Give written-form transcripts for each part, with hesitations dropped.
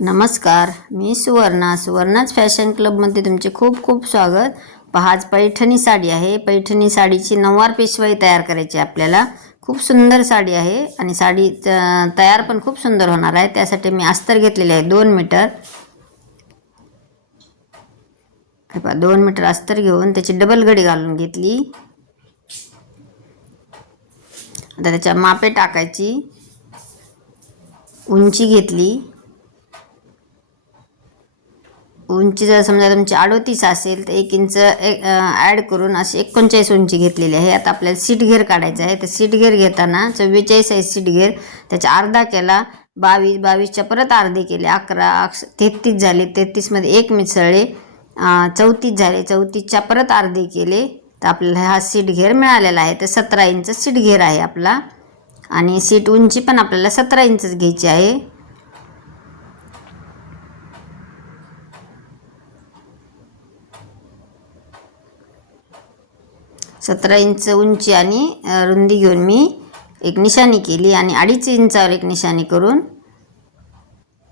नमस्कार, मी सुवर्णाच फॅशन क्लबमध्ये तुमचे खूप खूप स्वागत. पहा, आज पैठणी साडी आहे. पैठणी साडीची नऊवार पेशवाई तयार करायची आपल्याला. खूप सुंदर साडी आहे आणि साडी तयार पण खूप सुंदर होणार आहे. त्यासाठी मी अस्तर घेतलेले आहे 2 मीटर. हे पहा, 2 मीटर अस्तर घेऊन त्याची डबल घडी घालून घेतली. आता त्याच्या मापे टाकायची. उंची घेतली. उंची जर समजा तुमची 38 असेल तर 1 इंच ॲड करून अशी 39 उंची घेतलेली आहे. आता आपल्याला सीट घेर काढायचा आहे. तर सीट घेर घेताना 44 आहे सीट घेर, त्याचा अर्धा केला. 22च्या परत अर्धे केले, 11 33 झाले. 33मध्ये 1 मिसळले, 34 झाले. 34च्या परत अर्धे केले. तर आपल्याला हा सीट घेर मिळालेला आहे. तर 17 इंच सीट घेर आहे आपला. आणि सीट उंची पण आपल्याला 17 इंचच घ्यायची आहे. सतरा इंच उंची आणि रुंदी घेऊन मी एक निशाणी केली आणि 2.5 इंचावर एक निशाणी करून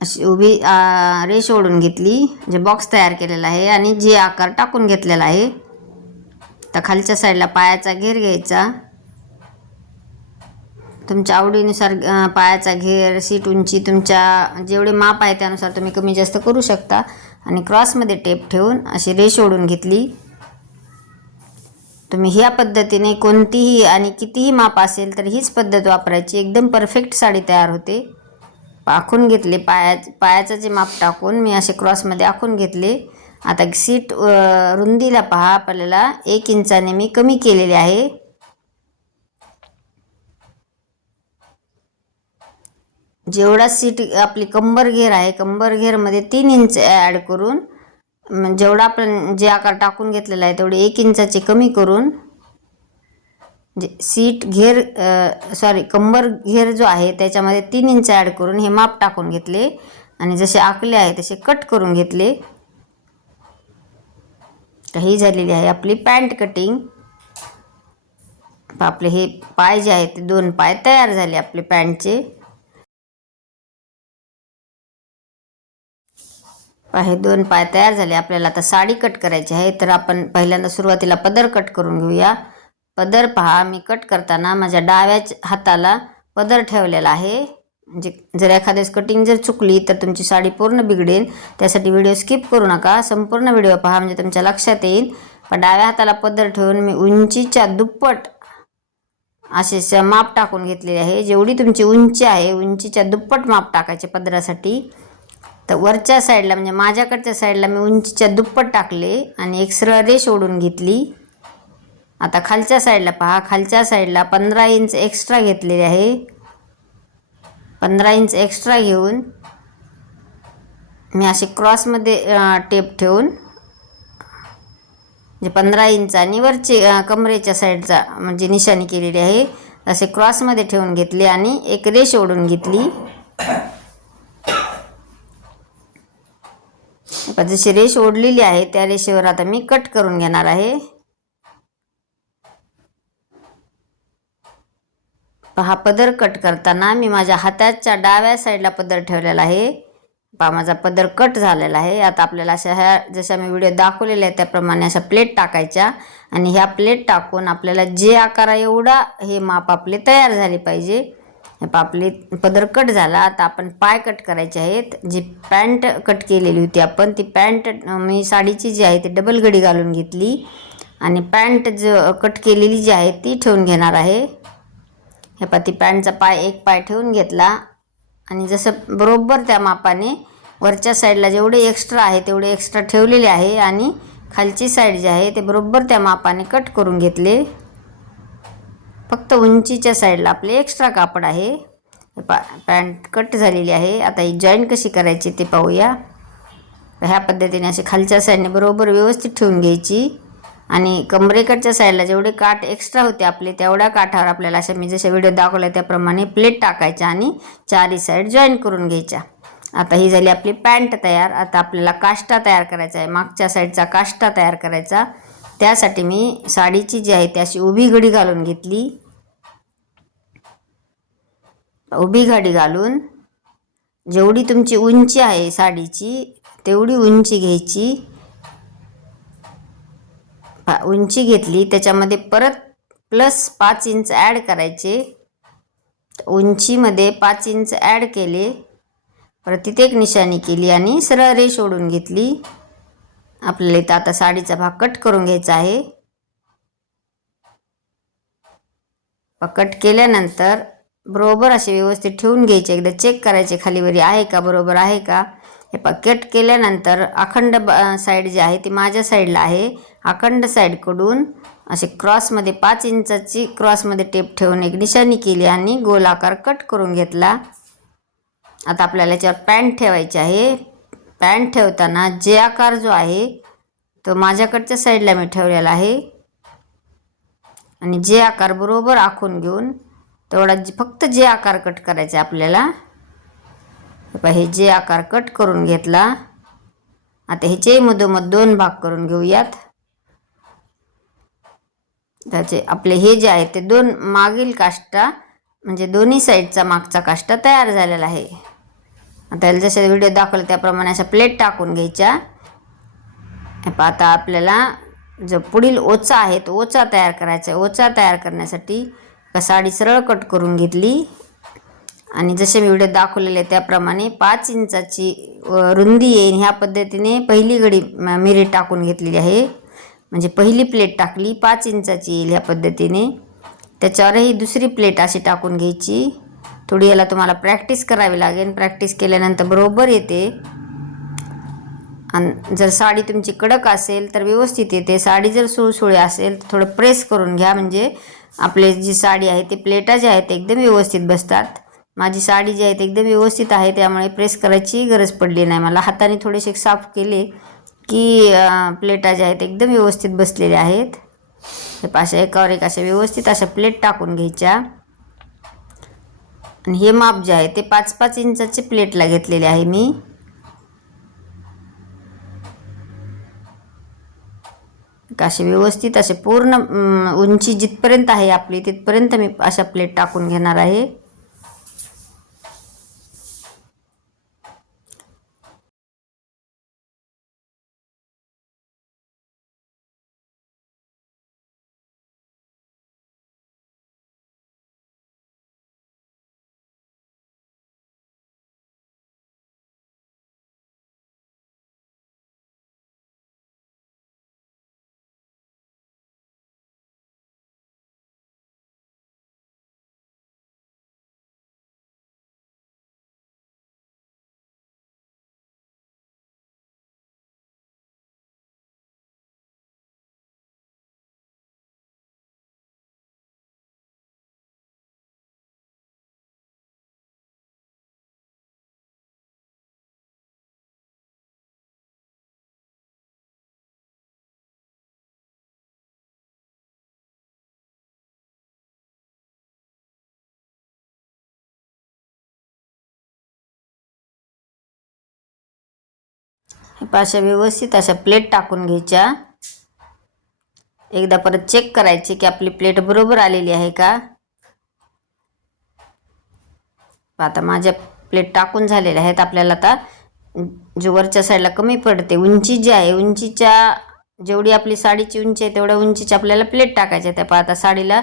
अशी उभी रेष ओढून घेतली. जे बॉक्स तयार केलेला आहे आणि जे आकार टाकून घेतलेला आहे. तर खालच्या साईडला पायाचा घेर घ्यायचा. तुमच्या आवडीनुसार पायाचा घेर, सीट उंची तुमच्या जेवढे माप आहे त्यानुसार तुम्ही कमी जास्त करू शकता. आणि क्रॉसमध्ये टेप ठेवून अशी रेष ओढून घेतली. तुम्ही ह्या पद्धतीने कोणतीही आणि कितीही माप असेल तर हीच पद्धत वापरायची. एकदम परफेक्ट साडी तयार होते. आखून घेतले. पायाचं जे माप टाकून मी असे क्रॉसमध्ये आखून घेतले. आता सीट रुंदीला पहा, आपल्याला 1 इंचाने मी कमी केलेले आहे. जेवढा सीट आपली कंबर घेर आहे, कंबर घेरमध्ये 3 इंच ॲड करून जेवढा आपण जे आकार टाकून घेतलेला आहे तेवढे 1 इंचाचे कमी करून जे सीट घेर कंबर घेर जो आहे त्याच्यामध्ये 3 इंच ॲड करून हे माप टाकून घेतले आणि जसे आखले आहे तसे कट करून घेतले. तर ही झालेली आहे आपली पॅन्ट कटिंग. आपले हे पाय जे आहेत ते 2 पाय तयार झाले आपले पॅन्टचे. हे 2 पाय तयार झाले. आपल्याला आता साडी कट करायची आहे. तर आपण पहिल्यांदा सुरुवातीला पदर कट करून घेऊया. पदर पहा, मी कट करताना माझ्या डाव्या हाताला पदर ठेवलेला आहे. म्हणजे जर एखाद्यास कटिंग जर चुकली तर तुमची साडी पूर्ण बिघडेल. त्यासाठी व्हिडिओ स्किप करू नका, संपूर्ण व्हिडिओ पहा म्हणजे तुमच्या लक्षात येईल. पण डाव्या हाताला पदर ठेवून मी उंचीच्या दुप्पट असे माप टाकून घेतलेले आहे. जेवढी तुमची उंची आहे उंचीच्या दुप्पट माप टाकायचे पदरासाठी. तर वरच्या साईडला म्हणजे माझ्याकडच्या साईडला मी उंचीच्या दुप्पट टाकले आणि एक सरळ रेष ओढून घेतली. आता खालच्या साईडला पहा, खालच्या साईडला 15 इंच एक्स्ट्रा घेतलेले आहे. 15 इंच एक्स्ट्रा घेऊन मी असे क्रॉसमध्ये टेप ठेवून म्हणजे 15 इंच आणि वरची कमरेच्या साईडचा म्हणजे निशाणी केलेली आहे. असे क्रॉसमध्ये ठेवून घेतले आणि एक रेष ओढून घेतली. जशी रेष ओढलेली आहे त्या रेषेवर आता मी कट करून घेणार आहे. पहा, पदर कट करताना मी माझ्या हाताच्या डाव्या साईडला पदर ठेवलेला आहे. पहा, माझा पदर कट झालेला आहे. आता आपल्याला अशा ह्या जशा मी व्हिडिओ दाखवलेल्या आहे त्याप्रमाणे अशा प्लेट टाकायच्या आणि ह्या प्लेट टाकून आपल्याला जे आकारा एवढा हे माप आपले तयार झाले पाहिजे. हे आपले पदर कट झाला. आता आपण पाय कट करायचे आहेत. जी पॅन्ट कट केलेली होती आपण, ती पॅन्ट मी साडीची जी आहे ती डबल घडी घालून घेतली आणि पॅन्ट जो कट केलेली जी आहे ती ठेवून घेणार आहे. हे पहा, ती पॅन्टचा एक पाय ठेवून घेतला आणि जसं बरोबर त्या मापाने वरच्या साईडला जेवढे एक्स्ट्रा आहे तेवढे एक्स्ट्रा ठेवलेले आहे आणि खालची साईड जी आहे ते बरोबर त्या मापाने कट करून घेतले. फक्त उंचीच्या साईडला आपले एक्स्ट्रा कापड आहे. पॅन्ट कट झालेली आहे. आता ही जॉईंट कशी करायची ते पाहूया. ह्या पद्धतीने असे खालच्या साईडने बरोबर व्यवस्थित ठेवून घ्यायची आणि कमरेकडच्या साईडला जेवढे काठ एक्स्ट्रा होते आपले तेवढ्या काठावर आपल्याला अशा मी जशा व्हिडिओ दाखवला त्याप्रमाणे प्लेट टाकायच्या आणि चारही साईड जॉईंट करून घ्यायच्या. आता ही झाली आपली पॅन्ट तयार. आता आपल्याला काष्टा तयार करायचा आहे. मागच्या साईडचा काष्टा तयार करायचा. त्यासाठी मी साडीची जी आहे ती अशी उभी घडी घालून घेतली. उभी घडी घालून जेवढी तुमची उंची आहे साडीची तेवढी उंची घ्यायची. उंची घेतली त्याच्यामध्ये परत प्लस 5 इंच ॲड करायचे. उंचीमध्ये 5 इंच ॲड केले, परत तिथे एक निशाणी केली आणि सरळ रेष ओढून घेतली. आपल्याला इथं आता साडीचा भाग कट करून घ्यायचा आहे. कट केल्यानंतर बरोबर असे व्यवस्थित ठेवून घ्यायचे. एकदा चेक करायचे खालीवरी आहे का, बरोबर आहे का. हे कट केल्यानंतर अखंड साईड जी आहे ती माझ्या साईडला आहे. अखंड साईडकडून असे क्रॉसमध्ये 5 इंचाची क्रॉसमध्ये टेप ठेवून एक निशाणी केली आणि गोलाकार कट करून घेतला. आता आपल्याला याच्यावर पॅन्ट ठेवायची आहे. पॅन्ट ठेवताना जे आकार जो आहे तो माझ्याकडच्या साईडला मी ठेवलेला आहे आणि जे आकार बरोबर आखून घेऊन तेवढा फक्त जे आकार कट करायचे आपल्याला. हे जे आकार कट करून घेतला. आता ह्याचे मधोमध 2 भाग करून घेऊयात. त्याचे आपले हे जे आहे ते 2 मागील काष्टा म्हणजे दोन्ही साईडचा मागचा काष्टा तयार झालेला आहे. आता जसे व्हिडिओ दाखवला त्याप्रमाणे अशा प्लेट टाकून घ्यायच्या. आता आपल्याला जो पुढील ओचा आहे तो ओचा तयार करायचा आहे. ओचा तयार करण्यासाठी साडी सरळ कट करून घेतली आणि जसे मी व्हिडिओ दाखवलेले त्याप्रमाणे 5 इंचाची रुंदी येईल ह्या पद्धतीने पहिली घडी मिरी टाकून घेतलेली आहे. म्हणजे पहिली प्लेट टाकली 5 इंचाची येईल ह्या पद्धतीने. त्याच्यावरही दुसरी प्लेट अशी टाकून घ्यायची. थोडी याला तुम्हाला प्रॅक्टिस करावी लागेल. प्रॅक्टिस केल्यानंतर बरोबर येते. आणि जर साडी तुमची कडक असेल तर व्यवस्थित येते. साडी जर सुळसुळी असेल तर थोडं प्रेस करून घ्या, म्हणजे आपले जी साडी आहे ते प्लेटा ज्या आहेत एकदम व्यवस्थित बसतात. माझी साडी जी आहे ते एकदम व्यवस्थित आहे, त्यामुळे प्रेस करायची गरज पडली नाही मला. हाताने थोडेसे साफ केले की प्लेटा ज्या आहेत एकदम व्यवस्थित बसलेल्या आहेत. हे पाशा एकावर एक अशा व्यवस्थित अशा प्लेट टाकून घ्यायच्या. आणि हे माप जे आहे ते 5-5 इंचाचे प्लेटला घेतलेले आहे मी. असे व्यवस्थित असे पूर्ण उंची जिथपर्यंत आहे आपली तिथपर्यंत मी अशा प्लेट टाकून घेणार आहे. हे अशा व्यवस्थित अशा प्लेट टाकून घ्यायच्या. एकदा परत चेक करायची की आपली प्लेट बरोबर आलेली आहे का. आता माझ्या प्लेट टाकून झालेल्या आहेत. आपल्याला आता जो वरच्या साईडला कमी पडते उंची जी आहे, उंचीच्या जेवढी आपली साडीची उंची आहे तेवढ्या उंचीची आपल्याला प्लेट टाकायची आहे. त्या आता साडीला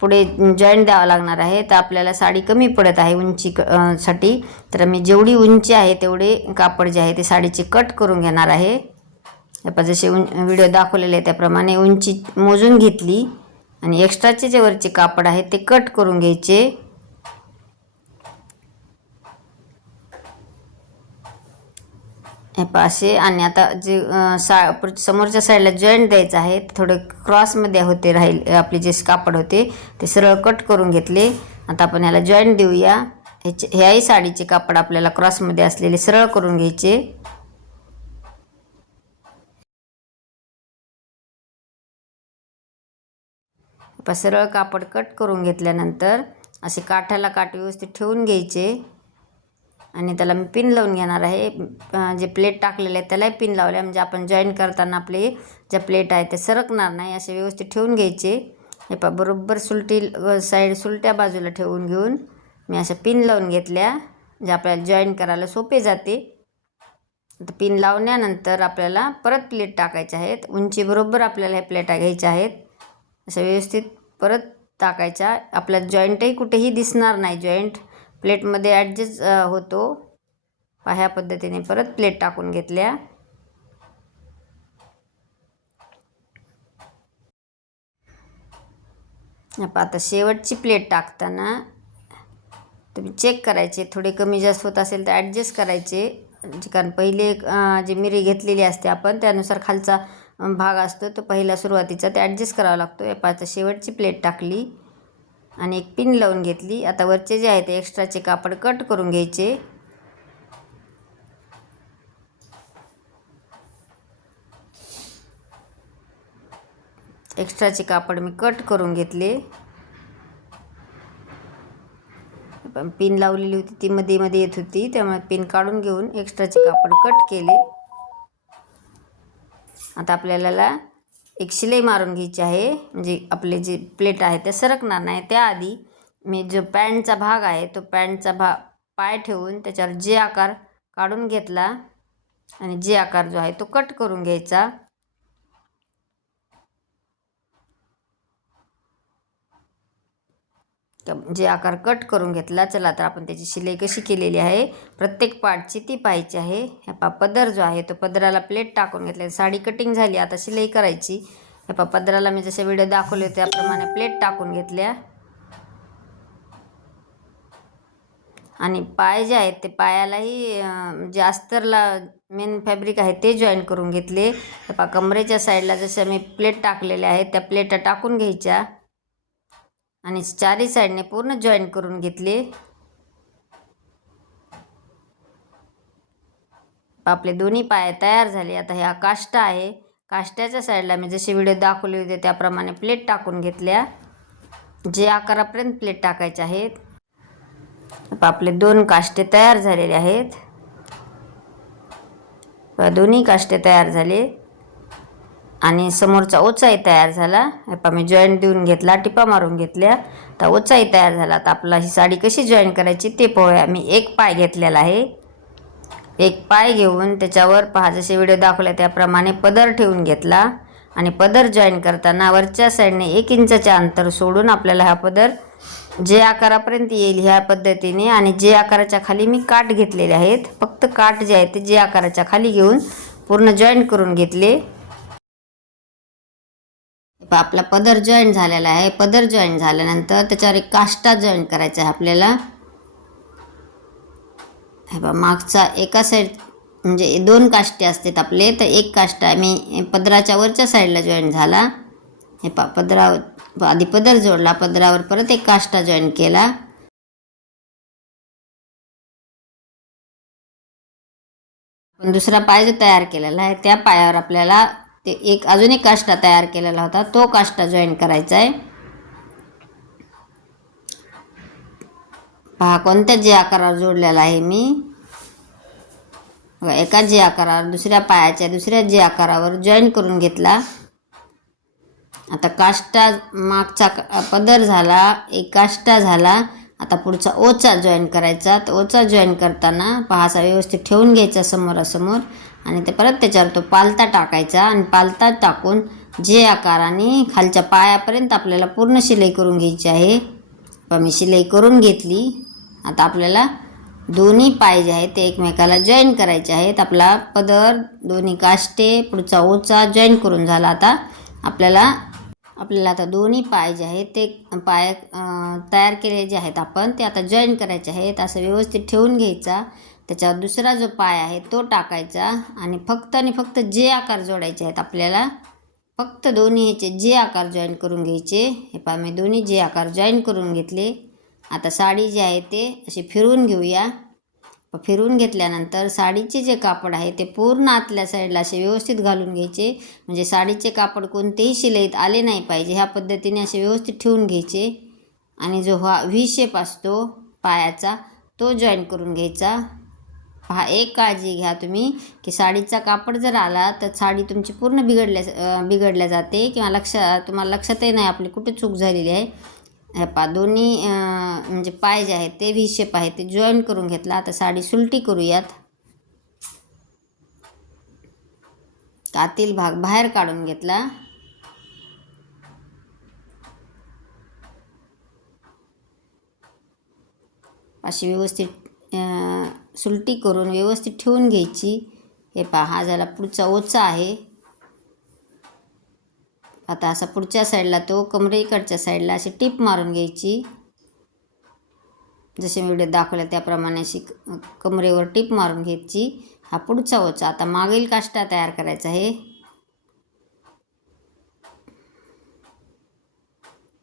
पुढे जॉईंट द्यावा लागणार आहे, तर आपल्याला साडी कमी पडत आहे उंची साठी. तर मी जेवढी उंची आहे तेवढे कापड जे आहे ते साडीचे कट करून घेणार आहे. आपण जसे व्हिडिओ दाखवलेले आहे त्याप्रमाणे उंची मोजून घेतली आणि एक्स्ट्राचे जे वरचे कापड आहे ते कट करून घ्यायचे. हे पाशे आणि आता जे समोरच्या साईडला जॉईंट द्यायचं आहे थोडे क्रॉसमध्ये होते राहील आपले जे कापड होते ते सरळ कट करून घेतले. आता आपण याला जॉईंट देऊया. ह्याही साडीचे कापड आपल्याला क्रॉसमध्ये असलेले सरळ करून घ्यायचे. सरळ कापड कट करून घेतल्यानंतर असे काठाला काठ व्यवस्थित ठेवून घ्यायचे आणि त्याला मी पिन लावून घेणार आहे. जे प्लेट टाकलेले आहे त्यालाही पिन लावले, म्हणजे आपण जॉईन करताना आपले ज्या प्लेट आहे ते सरकणार नाही. असे व्यवस्थित ठेवून घ्यायचे. हे बरोबर सुलटी साईड सुलट्या बाजूला ठेवून घेऊन मी अशा पिन लावून घेतल्या म्हणजे आपल्याला जॉईन करायला सोपे जाते. आता पिन लावल्यानंतर आपल्याला परत प्लेट टाकायच्या आहेत. उंची बरोबर आपल्याला ह्या प्लेटा घ्यायच्या आहेत. अशा व्यवस्थित परत टाकायच्या. आपल्या जॉईंटही कुठेही दिसणार नाही. जॉईंट प्लेटमध्ये ॲडजस्ट होतो. ह्या पद्धतीने परत प्लेट टाकून घेतल्या. आता शेवटची प्लेट टाकताना तुम्ही चेक करायचे, थोडे कमी जास्त होत असेल तर ॲडजस्ट करायचे. कारण पहिले जी मिरी घेतलेली असते आपण त्यानुसार खालचा भाग असतो तो पहिला सुरुवातीचा ते ॲडजस्ट करावा लागतो. आता शेवटची प्लेट टाकली आणि एक पिन लावून घेतली. आता वरचे जे आहे ते एक्स्ट्राचे कापड कट करून घ्यायचे. एक्स्ट्राचे कापड मी कट करून घेतले. पिन लावलेली होती ती मध्ये मध्ये येत होती, त्यामुळे पिन काढून घेऊन एक्स्ट्राचे कापड कट केले. आता आपल्याला एक शिलाई मारून घ्यायची आहे, म्हणजे आपले जे प्लेट आहे ते सरकणार नाही. त्याआधी मी जो पॅन्टचा भाग आहे तो पॅन्टचा पाय ठेवून त्याच्यावर जे आकार काढून घेतला आणि जे आकार जो आहे तो कट करून घ्यायचा. जे आकार कट करून घेतला. चला तर आपण त्याची शिलाई कशी केलेली आहे प्रत्येक पार्टची ती पाहायची आहे. ह्या पदर जो आहे तो पदराला प्लेट टाकून घेतले. साडी कटिंग झाली, आता शिलाई करायची. ह्या पदराला मी जसे व्हिडिओ दाखवले त्याप्रमाणे प्लेट टाकून घेतल्या. आणि पाय जे आहेत ते पायालाही जे अस्तरला मेन फॅब्रिक आहे ते जॉईन करून घेतले. कमरेच्या साईडला जसं मी प्लेट टाकलेल्या आहेत त्या प्लेटा टाकून घ्यायच्या आणि चारी साईडने पूर्ण जॉईन करून घेतले. आपले दोन्ही पाय तयार झाले. आता ह्या काष्टा आहे, काष्ट्याच्या साईडला मी जसे व्हिडिओ दाखवले होते त्याप्रमाणे प्लेट टाकून घेतल्या. जे आकारापर्यंत प्लेट टाकायचे आहेत. आपले 2 काष्टे तयार झालेले आहेत. दोन्ही काष्टे तयार झाले आणि समोरचा ओचाही तयार झाला. मी जॉईंट देऊन घेतला, टिपा मारून घेतल्या, तर ओचाही तयार झाला. आता आपला ही साडी कशी जॉईन करायची ते पाहूया. मी एक पाय घेतलेला आहे. एक पाय घेऊन त्याच्यावर पहा जसे व्हिडिओ दाखवले त्याप्रमाणे पदर ठेवून घेतला आणि पदर जॉईन करताना वरच्या साईडने 1 इंचाचे अंतर सोडून आपल्याला हा पदर जे आकारापर्यंत येईल ह्या पद्धतीने, आणि जे आकाराच्या खाली मी काठ घेतलेले आहेत, फक्त काठ जे आहे ते जे आकाराच्या खाली घेऊन पूर्ण जॉईन करून घेतले. आपला पदर जॉईन झालेला आहे. पदर जॉईन झाल्यानंतर त्याच्यावर एक काष्टा जॉईन करायचा आहे आपल्याला. हे बघा मागचा एका साईड म्हणजे 2 काष्टे असतात आपले, तर एक काष्टा मी पदराच्या वरच्या साईडला जॉईन झाला. हे पदरावर आधी पदर जोडला, पदरावर परत एक काष्टा जॉईन केला. पण दुसरा पाय जो तयार केलेला आहे त्या पायावर आपल्याला ते अजून एक काष्टा तयार केलेला होता तो काष्टा जॉईन करायचा आहे. पहा कोणत्या जे आकारावर जोडलेला आहे मी. एका जे आकारावर दुसऱ्या पायाच्या दुसऱ्या जे आकारावर जॉईन करून घेतला. आता काष्टा मागचा पदर झाला, एक काष्टा झाला. आता पुढचा ओचा जॉईन करायचा. तर ओचा जॉईन करताना पहा असा व्यवस्थित ठेवून घ्यायचा समोरासमोर आणि ते परत त्याच्यावर तो पालथा टाकायचा आणि पालथा टाकून जे आकाराने खालच्या पायापर्यंत आपल्याला पूर्ण शिलाई करून घ्यायची आहे. पण मी शिलाई करून घेतली. आता आपल्याला दोन्ही पाय जे आहेत ते एकमेकाला जॉईन करायचे आहेत. आपला पदर, दोन्ही काष्टे, पुढचा ओचा जॉईन करून झाला. आता आपल्याला आता दोन्ही पाय जे आहेत ते पाय तयार केले जे आहेत आपण ते आता जॉईन करायचे आहेत. असं व्यवस्थित ठेवून घ्यायचा. त्याच्यावर दुसरा जो पाय आहे तो टाकायचा आणि फक्त जे आकार जोडायचे आहेत आपल्याला, फक्त दोन्ही ह्याचे जे आकार जॉईन करून घ्यायचे. हे पहा मी दोन्ही जे आकार जॉईन करून घेतले. आता साडी जी आहे ते अशी फिरवून घेऊया. फिरवून घेतल्यानंतर साडीचे जे कापड आहे ते पूर्ण आतल्या साईडला असे व्यवस्थित घालून घ्यायचे, म्हणजे साडीचे कापड कोणतेही शिलाईत आले नाही पाहिजे. ह्या पद्धतीने असे व्यवस्थित ठेवून घ्यायचे आणि जो हा व्ही शेप असतो पायाचा तो जॉईन करून घ्यायचा. पहा एक काळजी घ्या तुम्ही की साडीचा कापड जर आला तर साडी तुमची पूर्ण बिघडल्या जाते किंवा तुम्हाला लक्षातही नाही आपली कुठे चूक झालेली आहे. हे पा दोन्ही म्हणजे पाय जे आहेत ते व्ही शेप आहे ते जॉईन करून घेतला. आता साडी सुलटी करूयात. आतील भाग बाहेर काढून घेतला. अशी व्यवस्थित सुलटी करून व्यवस्थित ठेवून घ्यायची. हे पहा, हा झाला पुढचा ओचा आहे. आता असा पुढच्या साईडला तो कमरेकडच्या साईडला अशी टीप मारून घ्यायची. जसे मी व्हिडिओ दाखवले त्याप्रमाणे अशी कमरेवर टीप मारून घ्यायची. हा पुढचा ओचा. आता मागील काष्टा तयार करायचा आहे.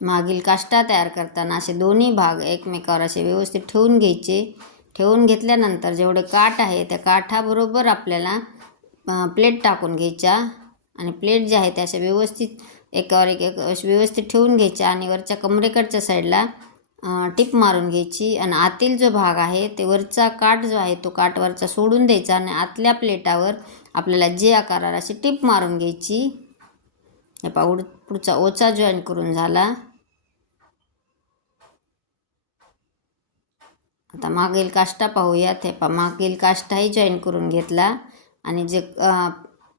मागील काष्टा तयार करताना असे दोन्ही भाग एकमेकावर असे व्यवस्थित ठेवून घ्यायचे. ठेवून घेतल्यानंतर जेवढे काठ आहे त्या काठाबरोबर आपल्याला प्लेट टाकून घ्यायच्या आणि प्लेट जे आहे त्या अशा व्यवस्थित एकावर एक अशी व्यवस्थित ठेवून घ्यायच्या आणि वरच्या कमरेकडच्या साईडला टीप मारून घ्यायची. आणि आतील जो भाग आहे ते वरचा काठ जो आहे तो काठ वरचा सोडून द्यायचा आणि आतल्या प्लेटावर आपल्याला जे आकाराला अशी टीप मारून घ्यायची. हे पहा, पुढचा ओचा जॉईन करून झाला. आता मागील काष्टा पाहूयात. हे पहा, मागील काष्टाही जॉईन करून घेतला आणि जे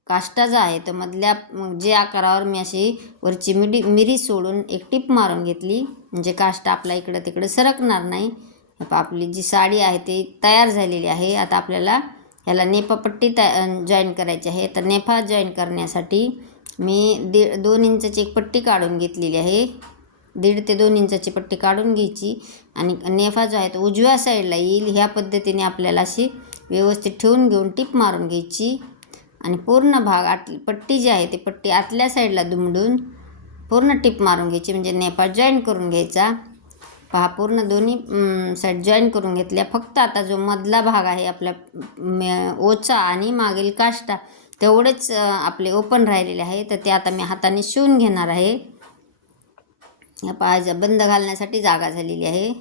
काष्टा जो आहे तर मधल्या जे आकारावर मी अशी वरची मिरी सोडून एक टीप मारून घेतली म्हणजे काष्टा आपला इकडं तिकडं सरकणार नाही. हे पहा, आपली जी साडी आहे ती तयार झालेली आहे. आता आपल्याला ह्याला नेफापट्टी जॉईन करायची आहे. तर नेफा जॉईन करण्यासाठी मी 2 इंचाची एक पट्टी काढून घेतलेली आहे. 1.5 ते 2 इंचाची पट्टी काढून घ्यायची आणि नेफा जो आहे तो उजव्या साईडला येईल ह्या पद्धतीने आपल्याला अशी व्यवस्थित ठेवून घेऊन टीप मारून घ्यायची. आणि पूर्ण भाग पट्टी जी आहे ती पट्टी आतल्या साईडला दुमडून पूर्ण टिप मारून घ्यायची म्हणजे नेफा जॉईन करून घ्यायचा. पहा, पूर्ण दोन्ही साईड जॉईन करून घेतल्या. फक्त आता जो मधला भाग आहे आपल्या ओचा आणि मागील काष्टा तेवढेच आपले ओपन राहिलेले आहे. तर ते आता मी हाताने शिवून घेणार आहे. पहा, बंद घालण्यासाठी जागा झालेली आहे.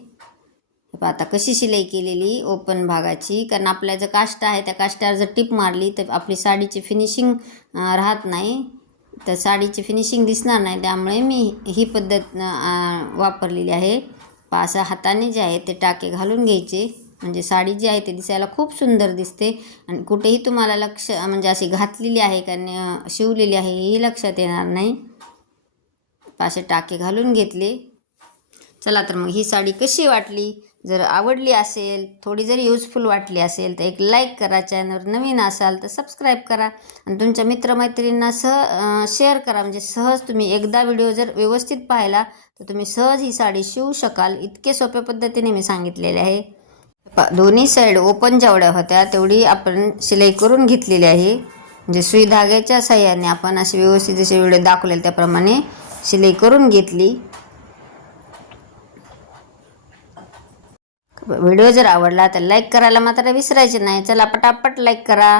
पहा आता कशी शिलाई केलेली ओपन भागाची. कारण आपल्या जर काष्टा आहे त्या काष्ट्यावर जर टीप मारली तर आपली साडीची फिनिशिंग राहत नाही. तर साडीची फिनिशिंग दिसणार नाही. त्यामुळे मी ही पद्धत वापरलेली आहे. पहा, असं हाताने जे आहे ते टाके घालून घ्यायचे म्हणजे साडी जी आहे ते दिसायला खूप सुंदर दिसते आणि कुठेही तुम्हाला म्हणजे अशी घातलेली आहे का शिवलेली आहे हेही लक्षात येणार नाही. असे टाके घालून घेतले. चला तर मग ही साडी कशी वाटली, जर आवडली असेल, थोडी जरी यूजफुल वाटली असेल तर एक लाईक करा. चॅनलवर नवीन असाल तर सबस्क्राईब करा आणि तुमच्या मित्रमैत्रिणींना शेअर करा. म्हणजे सहज तुम्ही एकदा व्हिडिओ जर व्यवस्थित पाहिला तर तुम्ही सहज ही साडी शिवू शकाल. इतके सोप्या पद्धतीने मी सांगितलेले आहे. दोन्ही साईड ओपन जेवढ्या होत्या तेवढी आपण शिलाई करून घेतलेली आहे. म्हणजे सुई धाग्याच्या साह्याने आपण अशी व्यवस्थित जसे व्हिडिओ दाखवलेले त्याप्रमाणे शिलाई करून घेतली. व्हिडिओ जर आवडला तर लाईक करायला मात्र विसरायचे नाही. चला पटापट लाईक करा.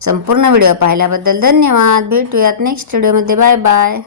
संपूर्ण व्हिडिओ पाहिल्याबद्दल धन्यवाद. भेटूयात नेक्स्ट व्हिडिओमध्ये. Bye bye.